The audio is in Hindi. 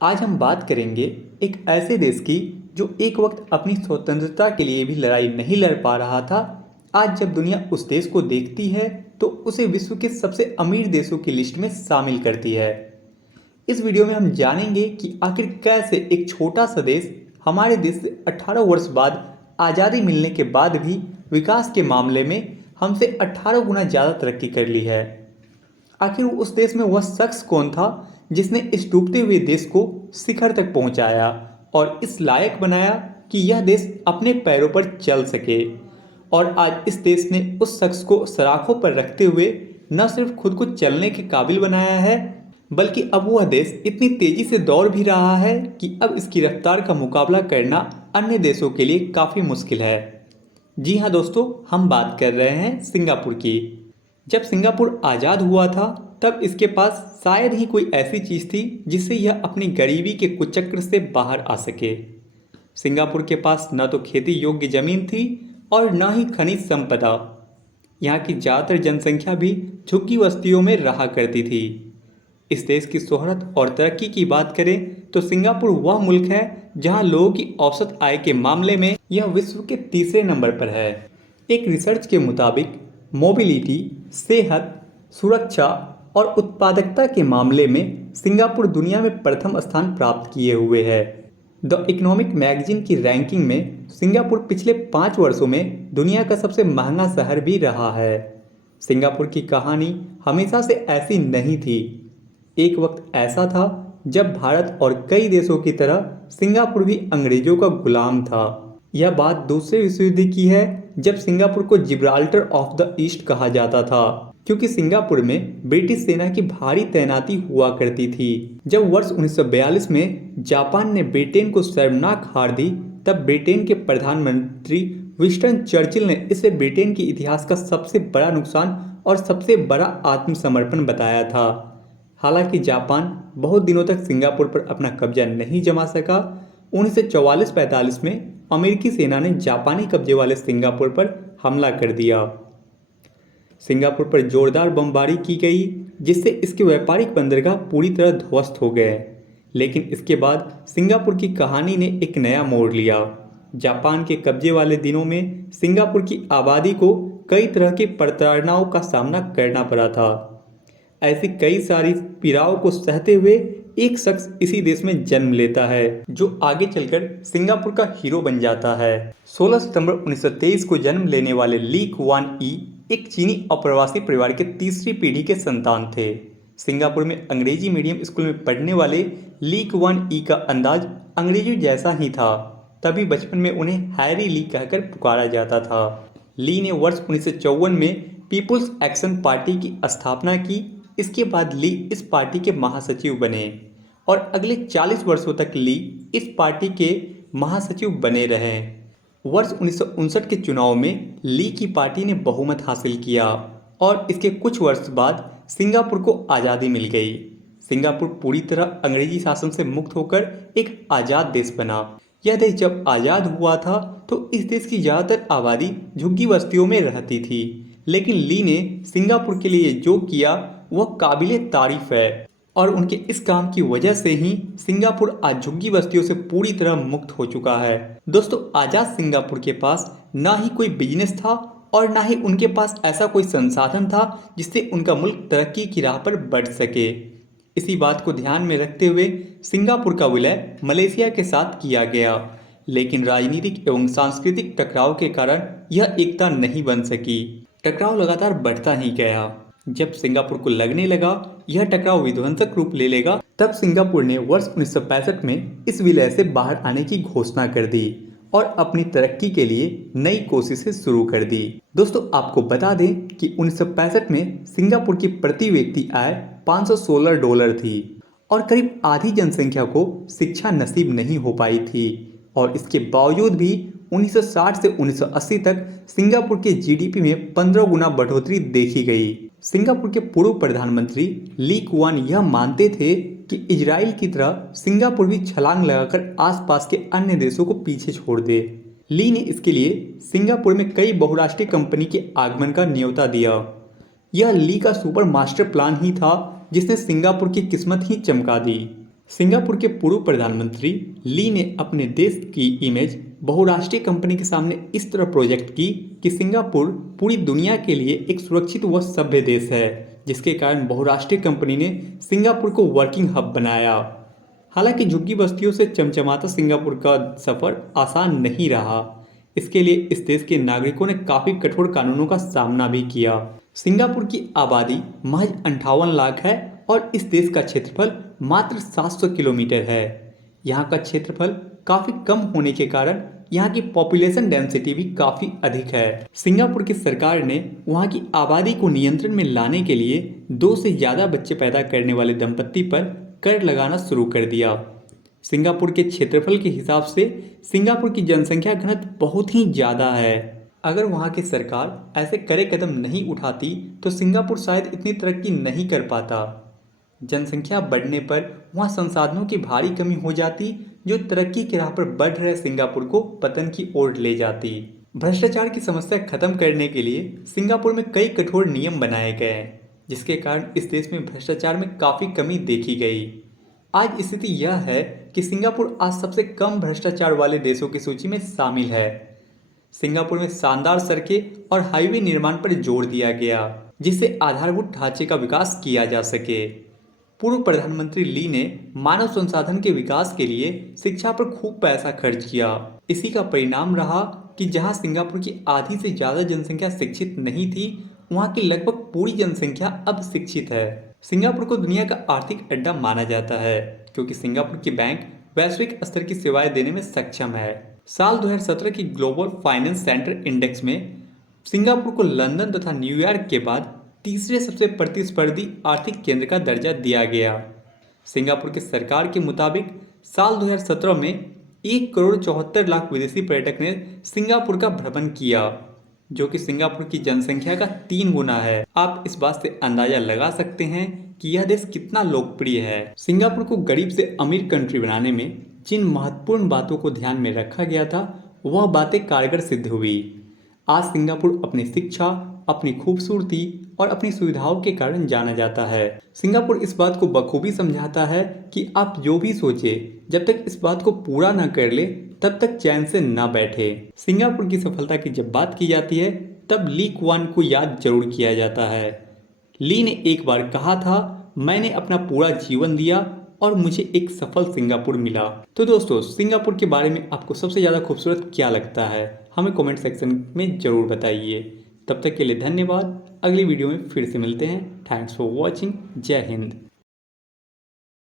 आज हम बात करेंगे एक ऐसे देश की जो एक वक्त अपनी स्वतंत्रता के लिए भी लड़ाई नहीं लड़ पा रहा था। आज जब दुनिया उस देश को देखती है तो उसे विश्व के सबसे अमीर देशों की लिस्ट में शामिल करती है। इस वीडियो में हम जानेंगे कि आखिर कैसे एक छोटा सा देश हमारे देश से 18 वर्ष बाद आज़ादी मिलने के बाद भी विकास के मामले में हमसे 18 गुना ज़्यादा तरक्की कर ली है। आखिर उस देश में वह शख्स कौन था जिसने इस डूबते हुए देश को शिखर तक पहुंचाया और इस लायक बनाया कि यह देश अपने पैरों पर चल सके। और आज इस देश ने उस शख्स को सराखों पर रखते हुए न सिर्फ खुद को चलने के काबिल बनाया है, बल्कि अब वह देश इतनी तेजी से दौड़ भी रहा है कि अब इसकी रफ्तार का मुकाबला करना अन्य देशों के लिए काफ़ी मुश्किल है। जी हाँ दोस्तों, हम बात कर रहे हैं सिंगापुर की। जब सिंगापुर आज़ाद हुआ था तब इसके पास शायद ही कोई ऐसी चीज़ थी जिससे यह अपनी गरीबी के कुचक्र से बाहर आ सके। सिंगापुर के पास न तो खेती योग्य ज़मीन थी और न ही खनिज संपदा। यहाँ की ज़्यादातर जनसंख्या भी झुग्गी बस्तियों में रहा करती थी। इस देश की शोहरत और तरक्की की बात करें तो सिंगापुर वह मुल्क है जहाँ लोगों की औसत आय के मामले में यह विश्व के तीसरे नंबर पर है। एक रिसर्च के मुताबिक मोबिलिटी, सेहत, सुरक्षा और उत्पादकता के मामले में सिंगापुर दुनिया में प्रथम स्थान प्राप्त किए हुए है। द इकोनॉमिक मैगजीन की रैंकिंग में सिंगापुर पिछले 5 वर्षों में दुनिया का सबसे महंगा शहर भी रहा है। सिंगापुर की कहानी हमेशा से ऐसी नहीं थी। एक वक्त ऐसा था जब भारत और कई देशों की तरह सिंगापुर भी अंग्रेजों का गुलाम था। यह बात दूसरे विश्व युद्ध की है, जब सिंगापुर को जिब्राल्टर ऑफ द ईस्ट कहा जाता था, क्योंकि सिंगापुर में ब्रिटिश सेना की भारी तैनाती हुआ करती थी। जब वर्ष 1942 में जापान ने ब्रिटेन को शर्मनाक हार दी, तब ब्रिटेन के प्रधानमंत्री विंस्टन चर्चिल ने इसे ब्रिटेन के इतिहास का सबसे बड़ा नुकसान और सबसे बड़ा आत्मसमर्पण बताया था। हालांकि जापान बहुत दिनों तक सिंगापुर पर अपना कब्जा नहीं जमा सका। 1944-45 में अमेरिकी सेना ने जापानी कब्जे वाले सिंगापुर पर हमला कर दिया। सिंगापुर पर जोरदार बमबारी की गई, जिससे इसके व्यापारिक बंदरगाह पूरी तरह ध्वस्त हो गए। लेकिन इसके बाद सिंगापुर की कहानी ने एक नया मोड़ लिया। जापान के कब्जे वाले दिनों में सिंगापुर की आबादी को कई तरह की प्रताड़नाओं का सामना करना पड़ा था। ऐसी कई सारी पीड़ाओं को सहते हुए एक शख्स इसी देश में जन्म लेता है, जो आगे चलकर सिंगापुर का हीरो बन जाता है। 16 सितंबर 1923 को जन्म लेने वाले ली कुआन ई एक चीनी अप्रवासी परिवार के तीसरी पीढ़ी के संतान थे। सिंगापुर में अंग्रेजी मीडियम स्कूल में पढ़ने वाले ली कुआन ई का अंदाज अंग्रेजी जैसा ही था, तभी बचपन में उन्हें हैरी ली कहकर पुकारा जाता था। ली ने वर्ष 1954 में पीपुल्स एक्शन पार्टी की स्थापना की। इसके बाद ली इस पार्टी के महासचिव बने और अगले 40 वर्षों तक ली इस पार्टी के महासचिव बने रहे। वर्ष 1959 के चुनाव में ली की पार्टी ने बहुमत हासिल किया और इसके कुछ वर्ष बाद सिंगापुर को आज़ादी मिल गई। सिंगापुर पूरी तरह अंग्रेजी शासन से मुक्त होकर एक आज़ाद देश बना। यह देश जब आज़ाद हुआ था तो इस देश की ज़्यादातर आबादी झुग्गी बस्तियों में रहती थी, लेकिन ली ने सिंगापुर के लिए जो किया वह काबिले तारीफ है और उनके इस काम की वजह से ही सिंगापुर आज झुग्गी बस्तियों से पूरी तरह मुक्त हो चुका है। दोस्तों, आज़ाद सिंगापुर के पास ना ही कोई बिजनेस था और ना ही उनके पास ऐसा कोई संसाधन था जिससे उनका मुल्क तरक्की की राह पर बढ़ सके। इसी बात को ध्यान में रखते हुए सिंगापुर का विलय मलेशिया के साथ किया गया, लेकिन राजनीतिक एवं सांस्कृतिक टकराव के कारण यह एकता नहीं बन सकी। टकराव लगातार बढ़ता ही गया। जब सिंगापुर को लगने लगा यह टकराव विध्वंसक रूप ले लेगा, तब सिंगापुर ने वर्ष 1965 में इस विलय से बाहर आने की घोषणा कर दी और अपनी तरक्की के लिए नई कोशिशें शुरू कर दी। दोस्तों, आपको बता दें कि 1965 में सिंगापुर की प्रति व्यक्ति आय $516 थी और करीब आधी जनसंख्या को शिक्षा नसीब नहीं हो पाई थी। और इसके बावजूद भी 1960 से 1980 तक सिंगापुर के जीडीपी में 15 गुना बढ़ोतरी देखी गई। सिंगापुर के पूर्व प्रधानमंत्री ली कुआन यह मानते थे कि इजराइल की तरह सिंगापुर भी छलांग लगाकर आसपास के अन्य देशों को पीछे छोड़ दे। ली ने इसके लिए सिंगापुर में कई बहुराष्ट्रीय कंपनी के आगमन का न्योता दिया। यह ली का सुपर मास्टर प्लान ही था जिसने सिंगापुर की किस्मत ही चमका दी। सिंगापुर के पूर्व प्रधानमंत्री ली ने अपने देश की इमेज बहुराष्ट्रीय कंपनी के सामने इस तरह प्रोजेक्ट की कि सिंगापुर पूरी दुनिया के लिए एक सुरक्षित व सभ्य देश है, जिसके कारण बहुराष्ट्रीय कंपनी ने सिंगापुर को वर्किंग हब बनाया। हालांकि झुग्गी बस्तियों से चमचमाता सिंगापुर का सफर आसान नहीं रहा। इसके लिए इस देश के नागरिकों ने काफी कठोर कानूनों का सामना भी किया। सिंगापुर की आबादी महज 58 लाख है और इस देश का क्षेत्रफल मात्र 700 किलोमीटर है। यहाँ का क्षेत्रफल काफी कम होने के कारण यहाँ की पॉपुलेशन डेंसिटी भी काफी अधिक है। सिंगापुर की सरकार ने वहाँ की आबादी को नियंत्रण में लाने के लिए 2 से ज्यादा बच्चे पैदा करने वाले दंपत्ति पर कर लगाना शुरू कर दिया। सिंगापुर के क्षेत्रफल के हिसाब से सिंगापुर की जनसंख्या घनत्व बहुत ही ज़्यादा है। अगर वहाँ की सरकार ऐसे कड़े कदम नहीं उठाती तो सिंगापुर शायद इतनी तरक्की नहीं कर पाता। जनसंख्या बढ़ने पर वहाँ संसाधनों की भारी कमी हो जाती, जो तरक्की की राह पर बढ़ रहे सिंगापुर को पतन की ओर ले जाती। भ्रष्टाचार की समस्या खत्म करने के लिए सिंगापुर में कई कठोर नियम बनाए गए, जिसके कारण इस देश में भ्रष्टाचार में काफ़ी कमी देखी गई। आज स्थिति यह है कि सिंगापुर आज सबसे कम भ्रष्टाचार वाले देशों की सूची में शामिल है। सिंगापुर में शानदार सड़कें और हाईवे निर्माण पर जोर दिया गया, जिससे आधारभूत ढांचे का विकास किया जा सके। पूर्व प्रधानमंत्री ली ने मानव संसाधन के विकास के लिए शिक्षा पर खूब पैसा खर्च किया। इसी का परिणाम रहा कि जहां सिंगापुर की आधी से ज़्यादा जनसंख्या शिक्षित नहीं थी, वहां की लगभग पूरी जनसंख्या अब शिक्षित है। सिंगापुर को दुनिया का आर्थिक अड्डा माना जाता है, क्योंकि सिंगापुर के बैंक वैश्विक स्तर की सेवाएं देने में सक्षम है। साल 2017 की ग्लोबल फाइनेंस सेंटर इंडेक्स में सिंगापुर को लंदन तथा न्यूयॉर्क के बाद तीसरे सबसे प्रतिस्पर्धी आर्थिक केंद्र का दर्जा दिया गया। सिंगापुर की सरकार के मुताबिक साल 2017 में 1,74,00,000 विदेशी पर्यटक ने सिंगापुर का भ्रमण किया, जो कि सिंगापुर की जनसंख्या का 3 गुना है। आप इस बात से अंदाजा लगा सकते हैं कि यह देश कितना लोकप्रिय है। सिंगापुर को गरीब से अमीर कंट्री बनाने में जिन महत्वपूर्ण बातों को ध्यान में रखा गया था, वह बातें कारगर सिद्ध हुई। आज सिंगापुर अपनी शिक्षा, अपनी खूबसूरती और अपनी सुविधाओं के कारण जाना जाता है। सिंगापुर इस बात को बखूबी समझाता है कि आप जो भी सोचे, जब तक इस बात को पूरा न कर ले तब तक चैन से न बैठे। सिंगापुर की सफलता की जब बात की जाती है तब ली कुआन को याद जरूर किया जाता है। ली ने एक बार कहा था, मैंने अपना पूरा जीवन दिया और मुझे एक सफल सिंगापुर मिला। तो दोस्तों, सिंगापुर के बारे में आपको सबसे ज़्यादा खूबसूरत क्या लगता है, हमें कमेंट सेक्शन में ज़रूर बताइए। तब तक के लिए धन्यवाद। अगली वीडियो में फिर से मिलते हैं। Thanks for watching. जय हिंद।